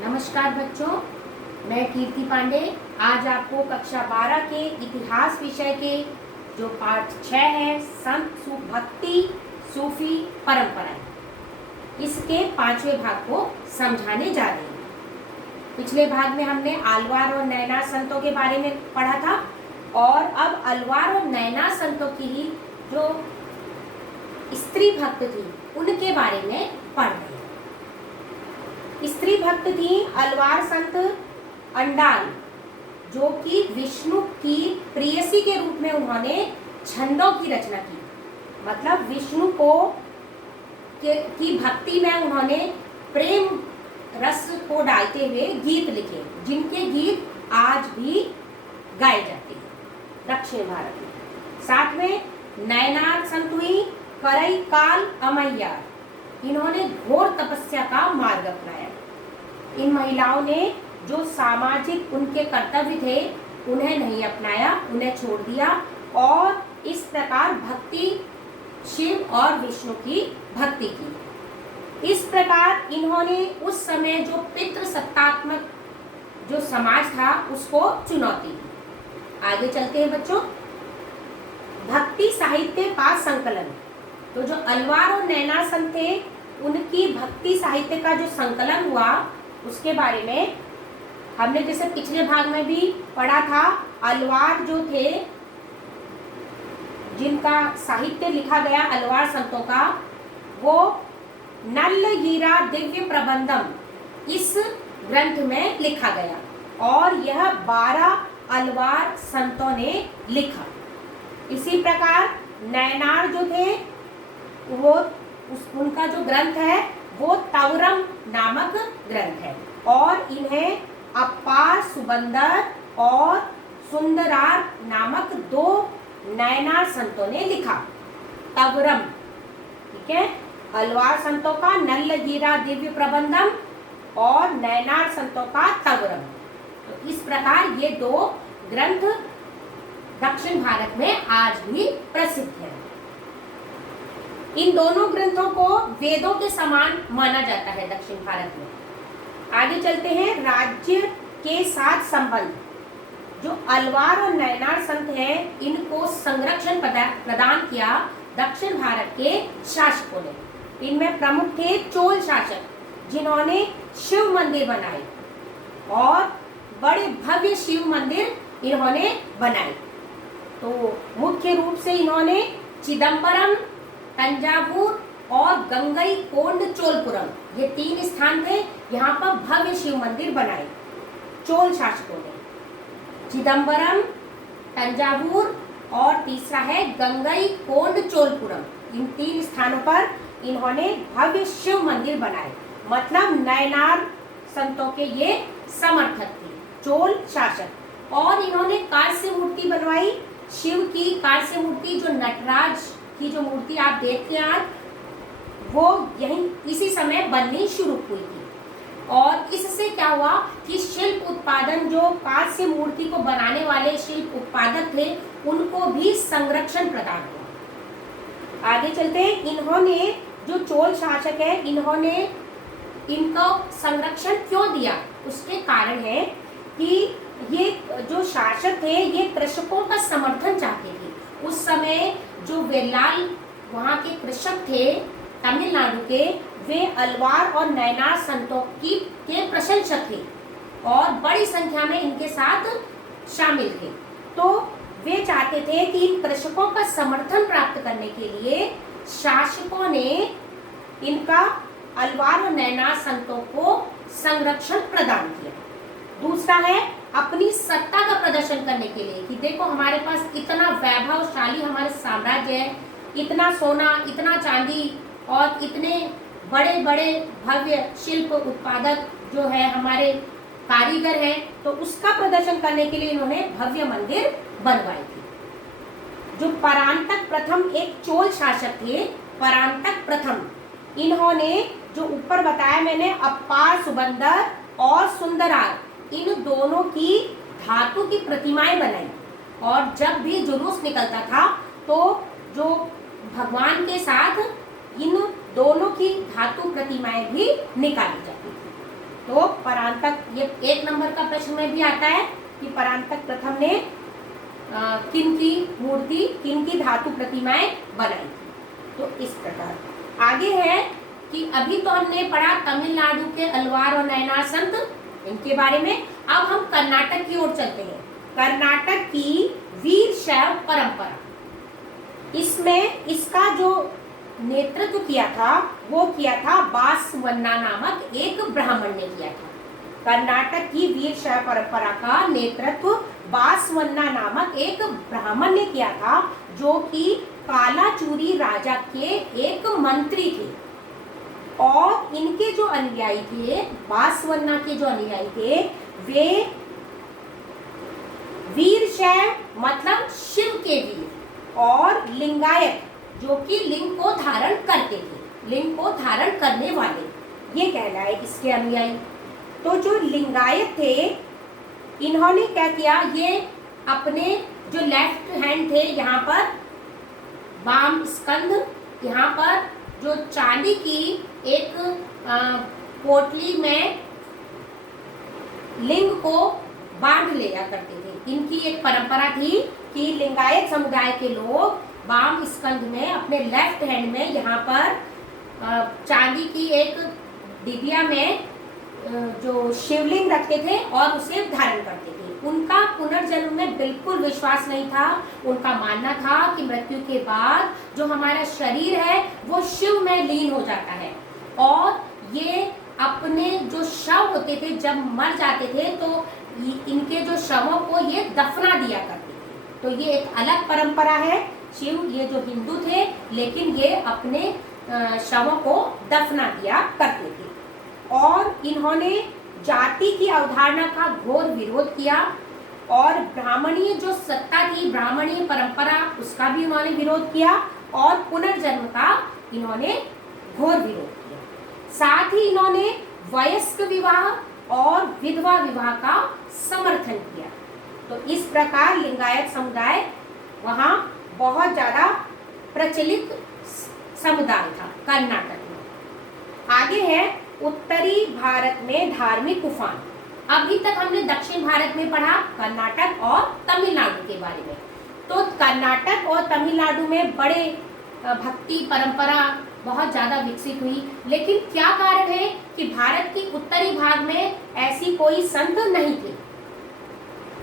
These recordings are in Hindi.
नमस्कार बच्चों, मैं कीर्ति पांडे आज आपको कक्षा 12 के इतिहास विषय के जो पाठ 6 है संत भक्ति सूफी परंपराएं, इसके 5वें भाग को समझाने जा रहे हैं। पिछले भाग में हमने अलवार और नैना संतों के बारे में पढ़ा था और अब अलवार और नैना संतों की ही जो स्त्री भक्त थी उनके बारे में पढ़ रहे हैं। स्त्री भक्त थी अलवार संत अंडाल, जो कि विष्णु की प्रेयसी के रूप में उन्होंने छंदों की रचना की। मतलब विष्णु को की भक्ति में उन्होंने प्रेम रस को डालते हुए गीत लिखे, जिनके गीत आज भी गाए जाते हैं दक्षिण भारत में। साथ में नैनार संत हुई करई काल अमैयार, इन्होंने घोर तपस्या का मार्ग अपनाया। इन महिलाओं ने जो सामाजिक उनके कर्तव्य थे उन्हें नहीं अपनाया, उन्हें छोड़ दिया और इस प्रकार भक्ति शिव और विष्णु की भक्ति की। इस प्रकार इन्होंने उस समय जो पितृसत्तात्मक जो समाज था उसको चुनौती दी। आगे चलते हैं बच्चों। भक्ति साहित्य का संकलन, तो जो अलवार और नैना संत थे उनकी भक्ति साहित्य का जो संकलन हुआ उसके बारे में हमने जैसे पिछले भाग में भी पढ़ा था। अलवार जो थे जिनका साहित्य लिखा गया अलवार संतों का, वो नलगीरा दिव्य प्रबंधम इस ग्रंथ में लिखा गया और यह 12 अलवार संतों ने लिखा। इसी प्रकार नैनार जो थे वो उनका जो ग्रंथ है वो तवरम नामक ग्रंथ है और इन्हें अपार सुबंदर और सुंदरार नामक 2 नैनार संतों ने लिखा। तवरम, ठीक है, अलवार संतों का नलगीरा दिव्य प्रबंधम और नैनार संतों का तवरम। तो इस प्रकार ये 2 ग्रंथ दक्षिण भारत में आज भी प्रसिद्ध है। इन दोनों ग्रंथों को वेदों के समान माना जाता है दक्षिण भारत में। आगे चलते हैं। राज्य के साथ संबंध, जो अलवार और नैनार संत हैं इनको संरक्षण प्रदान किया दक्षिण भारत के शासकों ने। इनमें प्रमुख थे चोल शासक, जिन्होंने शिव मंदिर बनाए और बड़े भव्य शिव मंदिर इन्होंने बनाए। तो मुख्य रूप से इन्होंने चिदम्बरम, तंजावुर और गंगई कोंड चोलपुरम, ये 3 स्थान थे, यहाँ पर भव्य शिव मंदिर बनाए चोल शासकों ने। चिदम्बरम, तंजावुर और तीसरा है गंगई कोंड चोलपुरम, इन 3 स्थानों पर इन्होंने भव्य शिव मंदिर बनाए। मतलब नैनार संतों के ये समर्थक थे चोल शासक। और इन्होंने कांस्य मूर्ति बनवाई, शिव की कांस्य मूर्ति, जो नटराज की जो मूर्ति आप देखते हैं आज, वो यहीं इसी समय बननी शुरू हुई थी। और इससे क्या हुआ कि शिल्प उत्पादन, जो कांस्य मूर्ति को बनाने वाले शिल्प उत्पादक थे, उनको भी संरक्षण प्रदान हुआ। आगे चलते हैं। इन्होंने जो चोल शासक है, इन्होंने इनको संरक्षण क्यों दिया, उसके कारण है कि ये जो शासक थे ये कृषकों का समर्थन चाहते थे। उस समय जो वेल्लाल वहाँ के कृषक थे तमिलनाडु के, वे अलवार और नैनार संतों के प्रशंसक थे और बड़ी संख्या में इनके साथ शामिल थे। तो वे चाहते थे कि इन कृषकों का समर्थन प्राप्त करने के लिए शासकों ने इनका अलवार और नैनार संतों को संरक्षण प्रदान किया। दूसरा है अपनी सत्ता का प्रदर्शन करने के लिए कि देखो हमारे पास इतना वैभवशाली हमारे साम्राज्य है, इतना सोना, इतना चांदी और इतने बड़े बड़े भव्य शिल्प उत्पादक जो है हमारे कारीगर हैं, तो उसका प्रदर्शन करने के लिए इन्होंने भव्य मंदिर बनवाए थे। जो परांतक प्रथम एक चोल शासक थे, परांतक प्रथम, इन्होंने जो ऊपर बताया मैंने अपार सुबंदर और सुंदरार, इन दोनों की धातु की प्रतिमाएं बनाई और जब भी जुलूस निकलता था तो जो भगवान के साथ इन दोनों की धातु प्रतिमाएं भी निकाली जाती थी। तो परांतक, ये 1 नंबर का प्रश्न में भी आता है कि परांतक प्रथम ने किन की मूर्ति, किन की धातु प्रतिमाएं बनाई थी। तो इस प्रकार आगे है कि अभी तो हमने पढ़ा तमिलनाडु के अलवार और नयनार संत, इनके बारे में। अब हम कर्नाटक की ओर चलते हैं। कर्नाटक की वीर शैव परंपरा, इसमें इसका जो नेतृत्व किया था वो किया था बासवन्ना नामक एक ब्राह्मण ने किया था। कर्नाटक की वीर शैव परंपरा का नेतृत्व बासवन्ना नामक एक ब्राह्मण ने किया था, जो कि कालाचूरी राजा के एक मंत्री थे। और इनके जो अनुयायी थे, बासवन्ना के जो अनुयायी थे, वे वीर शैव मतलब शिव के वीर, और लिंगायत जो कि लिंग को धारण करते थे, लिंग को धारण करने वाले, ये कहलाए इसके अनुयायी। तो जो लिंगायत थे, इन्होंने क्या किया, ये अपने जो लेफ्ट हैंड थे, यहाँ पर वाम स्कंध, यहाँ पर जो चांदी की एक पोटली में लिंग को बांध लिया करते थे। इनकी एक परंपरा थी कि लिंगायत समुदाय के लोग वाम स्कंध में अपने लेफ्ट हैंड में यहाँ पर चांदी की एक डिबिया में जो शिवलिंग रखते थे और उसे धारण करते थे। उनका पुनर्जन्म में बिल्कुल विश्वास नहीं था। उनका मानना था कि मृत्यु के बाद जो हमारा शरीर है वो शिव में लीन हो जाता है, और ये अपने जो शव होते थे जब मर जाते थे तो इनके जो शवों को ये दफना दिया करते थे। तो ये एक अलग परंपरा है। शिव ये जो हिंदू थे, लेकिन ये अपने शवों को दफना दिया करते थे। और इन्होंने जाति की अवधारणा का घोर विरोध किया, और ब्राह्मणीय जो सत्ता थी, ब्राह्मणीय परंपरा, उसका भी इन्होंने विरोध किया, और पुनर्जन्म का इन्होंने घोर विरोध किया। साथ ही इन्होंने वयस्क विवाह और विधवा विवाह का समर्थन किया। तो इस प्रकार लिंगायत समुदाय वहाँ बहुत ज्यादा प्रचलित समुदाय था कर्नाटक में। आगे है उत्तरी भारत में धार्मिक उफान। अभी तक हमने दक्षिण भारत में पढ़ा कर्नाटक और तमिलनाडु के बारे में। तो कर्नाटक और तमिलनाडु में बड़े भक्ति परंपरा बहुत ज्यादा विकसित हुई, लेकिन क्या कारण है कि भारत के उत्तरी भाग में ऐसी कोई संत नहीं थे।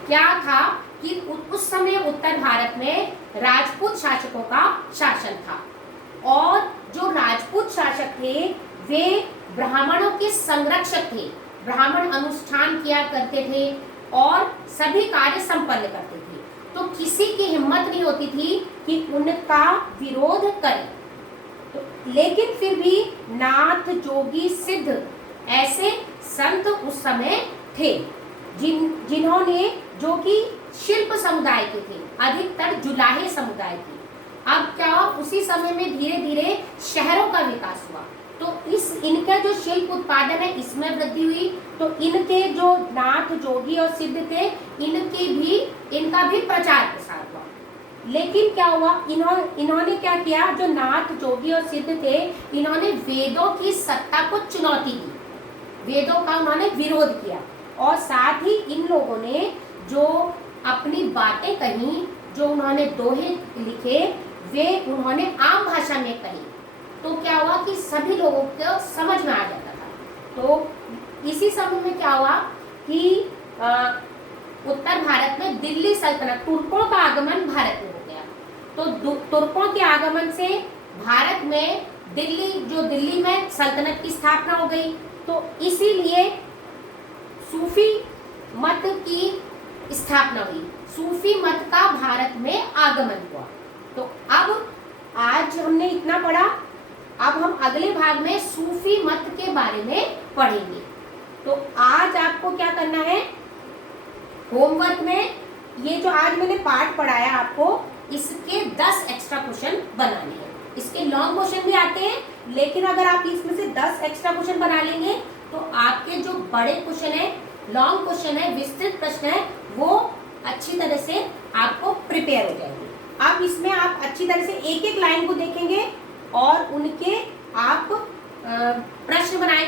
क्या था कि उस समय उत्तर भारत में राजपूत शासकों का शासन था, और जो राजपूत शासक थे वे ब्राह्मणों के संरक्षक थे। ब्राह्मण अनुष्ठान किया करते थे और सभी कार्य संपन्न करते थे। तो किसी की हिम्मत नहीं होती थी कि उनका विरोध करें। तो लेकिन फिर भी नाथ, जोगी, सिद्ध ऐसे संत उस समय थे जिन्होंने, जो कि शिल्प समुदाय के थे, अधिकतर जुलाहे समुदाय के। अब क्या, उसी समय में धीरे धीरे शहरों का विकास हुआ, तो इनका जो शिल्प उत्पादन है इसमें वृद्धि हुई। तो इनके जो नाथ, जोगी और सिद्ध थे, इनका भी प्रचार प्रसार हुआ। लेकिन क्या हुआ, इन्होंने क्या किया, जो नाथ, जोगी और सिद्ध थे, इन्होंने वेदों की सत्ता को चुनौती दी, वेदों का उन्होंने विरोध किया। और साथ ही इन लोगों ने जो अपनी बातें कही, जो उन्होंने दोहे लिखे, वे उन्होंने आम भाषा में कही। तो क्या हुआ कि सभी लोगों को समझ में आ जाता था। तो इसी समय में क्या हुआ कि उत्तर भारत में दिल्ली सल्तनत, तुर्कों का आगमन भारत में हो गया। तो तुर्कों के आगमन से भारत में दिल्ली में सल्तनत की स्थापना हो गई। तो इसीलिए सूफी मत की स्थापना हुई, सूफी मत का भारत में आगमन हुआ। तो अब आज हमने इतना पढ़ा, अब हम अगले भाग में सूफी मत के बारे में पढ़ेंगे। तो आज आपको क्या करना है, होमवर्क में ये जो आज मैंने पाठ पढ़ाया आपको, इसके 10 एक्स्ट्रा क्वेश्चन बनाने हैं। इसके लॉन्ग क्वेश्चन भी आते हैं, लेकिन अगर आप इसमें से 10 एक्स्ट्रा क्वेश्चन बना लेंगे तो आपके जो बड़े क्वेश्चन है, लॉन्ग क्वेश्चन है, विस्तृत प्रश्न है, वो अच्छी तरह से आपको प्रिपेयर हो जाएंगे। अब इसमें आप अच्छी तरह से एक एक लाइन को देखेंगे और उनके आप प्रश्न बनाएंगे।